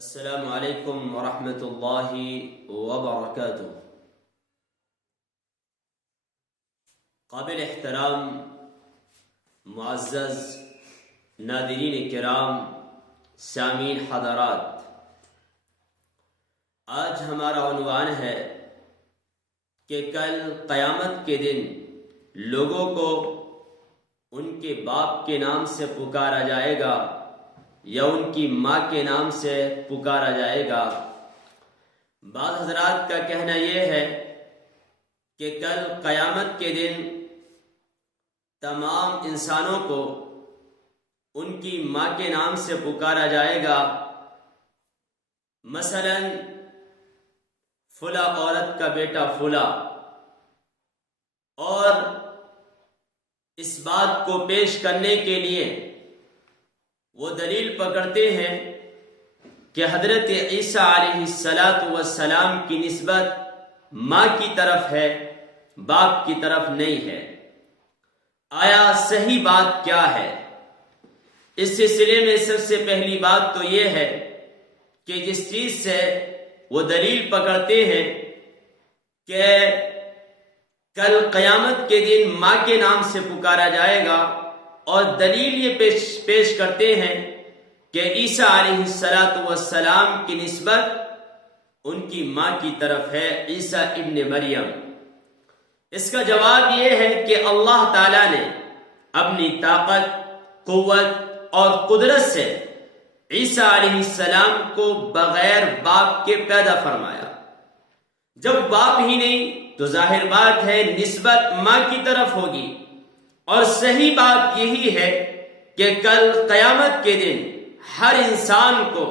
السلام علیکم ورحمۃ اللہ وبرکاتہ۔ قابل احترام معزز ناظرین کرام، سامعین حضرات، آج ہمارا عنوان ہے کہ کل قیامت کے دن لوگوں کو ان کے باپ کے نام سے پکارا جائے گا یا ان کی ماں کے نام سے پکارا جائے گا۔ بعض حضرات کا کہنا یہ ہے کہ کل قیامت کے دن تمام انسانوں کو ان کی ماں کے نام سے پکارا جائے گا۔ مثلا فلاں عورت کا بیٹا فلاں، اور اس بات کو پیش کرنے کے لیے وہ دلیل پکڑتے ہیں کہ حضرت عیسیٰ علیہ السلام کی نسبت ماں کی طرف ہے، باپ کی طرف نہیں ہے۔ آیا صحیح بات کیا ہے؟ اس سلسلے میں سب سے پہلی بات تو یہ ہے کہ جس چیز سے وہ دلیل پکڑتے ہیں کہ کل قیامت کے دن ماں کے نام سے پکارا جائے گا، اور دلیل یہ پیش کرتے ہیں کہ عیسیٰ علیہ السلام کی نسبت ان کی ماں کی طرف ہے، عیسیٰ ابن مریم۔ اس کا جواب یہ ہے کہ اللہ تعالیٰ نے اپنی طاقت، قوت اور قدرت سے عیسیٰ علیہ السلام کو بغیر باپ کے پیدا فرمایا۔ جب باپ ہی نہیں تو ظاہر بات ہے نسبت ماں کی طرف ہوگی، اور صحیح بات یہی ہے کہ کل قیامت کے دن ہر انسان کو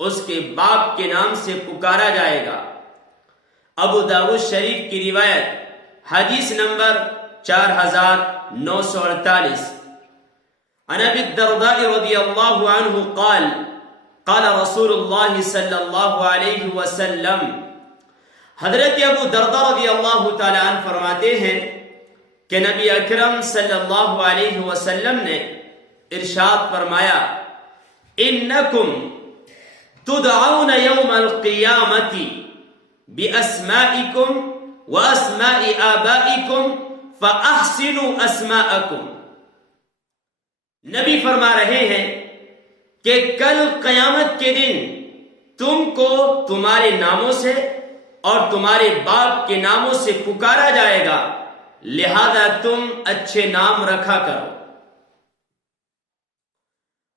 اس کے باپ کے نام سے پکارا جائے گا۔ ابو داؤد شریف کی روایت حدیث نمبر 4948، عن ابی الدرداء رضی اللہ عنہ قال قال رسول اللہ صلی اللہ علیہ وسلم، حضرت ابو درداء رضی اللہ تعالی عنہ فرماتے ہیں کہ نبی اکرم صلی اللہ علیہ وسلم نے ارشاد فرمایا، انکم تدعون یوم القیامت باسمائکم واسماء آبائکم فاحسنوا اسماءکم۔ نبی فرما رہے ہیں کہ کل قیامت کے دن تم کو تمہارے ناموں سے اور تمہارے باپ کے ناموں سے پکارا جائے گا، لہذا تم اچھے نام رکھا کرو۔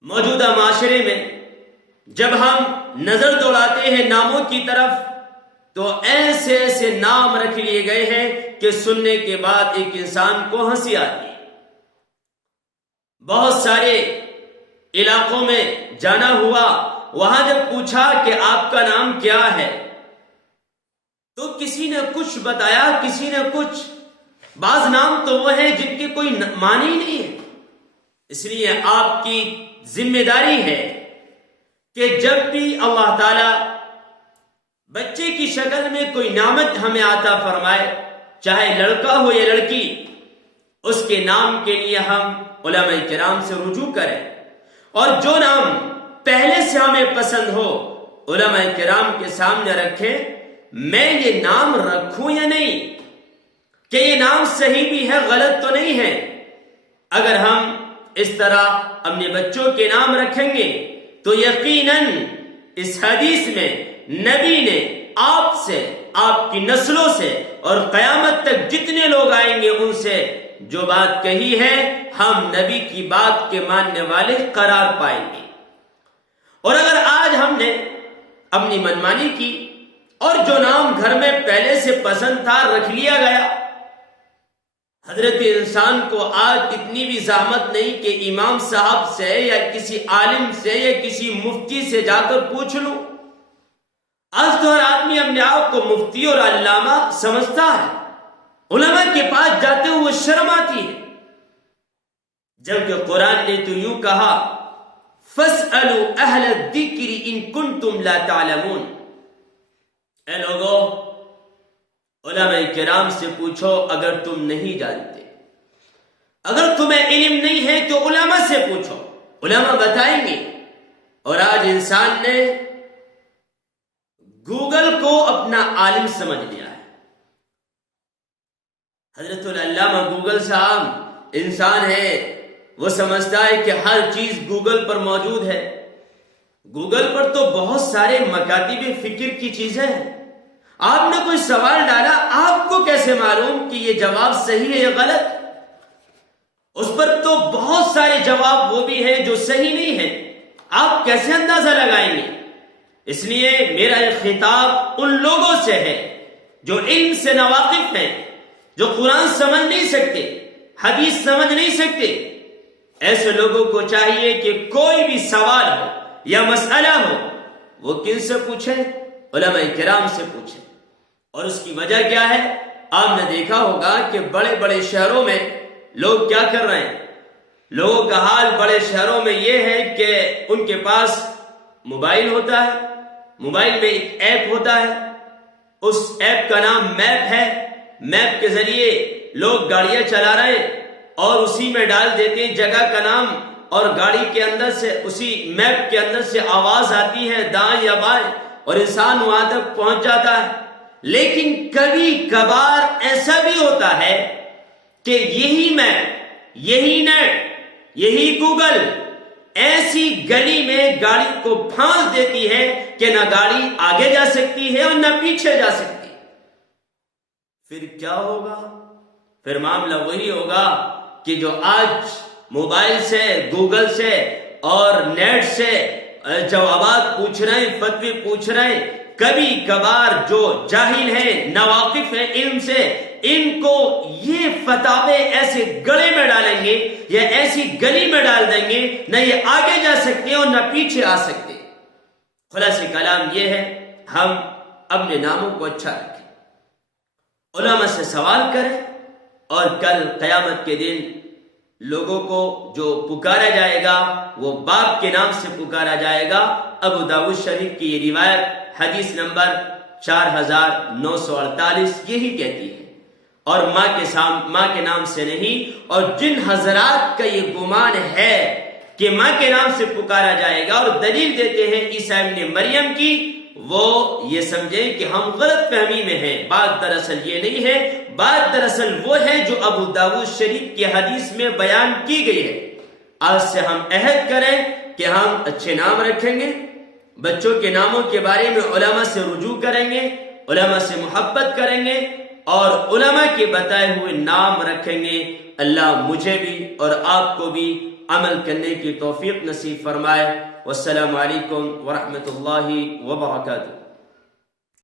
موجودہ معاشرے میں جب ہم نظر دوڑاتے ہیں ناموں کی طرف تو ایسے ایسے نام رکھ لیے گئے ہیں کہ سننے کے بعد ایک انسان کو ہنسی آتی ہے۔ بہت سارے علاقوں میں جانا ہوا، وہاں جب پوچھا کہ آپ کا نام کیا ہے تو کسی نے کچھ بتایا، کسی نے کچھ۔ بعض نام تو وہ ہیں جن کی کوئی معنی نہیں ہے۔ اس لیے آپ کی ذمہ داری ہے کہ جب بھی اللہ تعالی بچے کی شکل میں کوئی نعمت ہمیں عطا فرمائے، چاہے لڑکا ہو یا لڑکی، اس کے نام کے لیے ہم علماء کرام سے رجوع کریں، اور جو نام پہلے سے ہمیں پسند ہو علماء کرام کے سامنے رکھیں، میں یہ نام رکھوں یا نہیں، کہ یہ نام صحیح بھی ہے، غلط تو نہیں ہے۔ اگر ہم اس طرح اپنے بچوں کے نام رکھیں گے تو یقیناً اس حدیث میں نبی نے آپ سے، آپ کی نسلوں سے اور قیامت تک جتنے لوگ آئیں گے ان سے جو بات کہی ہے، ہم نبی کی بات کے ماننے والے قرار پائیں گے۔ اور اگر آج ہم نے اپنی منمانی کی اور جو نام گھر میں پہلے سے پسند تھا رکھ لیا گیا، حضرت انسان کو آج اتنی بھی زحمت نہیں کہ امام صاحب سے یا کسی عالم سے یا کسی مفتی سے جا کر پوچھ لوں۔ آج تو ہر آدمی اپنے آپ کو مفتی اور علامہ سمجھتا ہے، علماء کے پاس جاتے ہوئے شرم آتی ہے، جبکہ قرآن نے تو یوں کہا، فَاسْأَلُوا أَهْلَ الذِّكْرِ إِن كُنتُمْ لَا تَعْلَمُونَ۔ اے لوگو، علماء کرام سے پوچھو اگر تم نہیں جانتے، اگر تمہیں علم نہیں ہے تو علماء سے پوچھو، علماء بتائیں گے۔ اور آج انسان نے گوگل کو اپنا عالم سمجھ لیا ہے. حضرت العلامہ گوگل صاحب انسان ہے، وہ سمجھتا ہے کہ ہر چیز گوگل پر موجود ہے. گوگل پر تو بہت سارے مکاتب فکر کی چیزیں ہیں. آپ نے کوئی سوال ڈالا، آپ کو کیسے معلوم کہ یہ جواب صحیح ہے یا غلط؟ اس پر تو بہت سارے جواب وہ بھی ہیں جو صحیح نہیں ہیں. آپ کیسے اندازہ لگائیں گے؟ اس لیے میرا یہ خطاب ان لوگوں سے ہے جو علم سے ناواقف ہیں، جو قرآن سمجھ نہیں سکتے، حدیث سمجھ نہیں سکتے. ایسے لوگوں کو چاہیے کہ کوئی بھی سوال ہو یا مسئلہ ہو وہ کن سے پوچھیں؟ علماء کرام سے پوچھیں. اور اس کی وجہ کیا ہے؟ آپ نے دیکھا ہوگا کہ بڑے بڑے شہروں میں لوگ کیا کر رہے ہیں. لوگوں کا حال بڑے شہروں میں یہ ہے کہ ان کے پاس موبائل ہوتا ہے، موبائل میں ایک ایپ ہوتا ہے، اس ایپ کا نام میپ ہے. میپ کے ذریعے لوگ گاڑیاں چلا رہے ہیں اور اسی میں ڈال دیتے ہیں جگہ کا نام، اور گاڑی کے اندر سے اسی میپ کے اندر سے آواز آتی ہے دائیں یا بائیں اور انسان وہاں تک پہنچ جاتا ہے. لیکن کبھی کبھار ایسا بھی ہوتا ہے کہ یہی میپ، یہی نیٹ، یہی گوگل ایسی گلی میں گاڑی کو پھانس دیتی ہے کہ نہ گاڑی آگے جا سکتی ہے اور نہ پیچھے جا سکتی. پھر کیا ہوگا؟ پھر معاملہ وہی ہوگا کہ جو آج موبائل سے، گوگل سے اور نیٹ سے جوابات پوچھ رہے ہیں، فتوی پوچھ رہے ہیں، کبھی کبھار جو جاہل ہیں، ناواقف ہیں علم سے، ان کو یہ فتاوے ایسے گڑے میں ڈالیں گے یا ایسی گلی میں ڈال دیں گے، نہ یہ آگے جا سکتے اور نہ پیچھے آ سکتے. خلاصہ کلام یہ ہے، ہم اپنے ناموں کو اچھا رکھیں، علماء سے سوال کریں، اور کل قیامت کے دن لوگوں کو جو پکارا جائے گا وہ باپ کے نام سے پکارا جائے گا. ابو داؤد شریف کی یہ روایت حدیث نمبر 4948 یہی کہتی ہے، اور ماں کے نام سے نہیں. اور جن حضرات کا یہ گمان ہے کہ ماں کے نام سے پکارا جائے گا اور دلیل دیتے ہیں عیسیٰ ابن مریم کی، وہ یہ سمجھیں کہ ہم غلط فہمی میں ہیں. بات دراصل یہ نہیں ہے، بات دراصل وہ ہے جو ابو داؤد شریف کی حدیث میں بیان کی گئی ہے. آج سے ہم عہد کریں کہ ہم اچھے نام رکھیں گے، بچوں کے ناموں کے بارے میں علماء سے رجوع کریں گے، علماء سے محبت کریں گے اور علماء کے بتائے ہوئے نام رکھیں گے. اللہ مجھے بھی اور آپ کو بھی عمل کرنے کی توفیق نصیب فرمائے. والسلام علیکم ورحمۃ اللہ وبرکاتہ.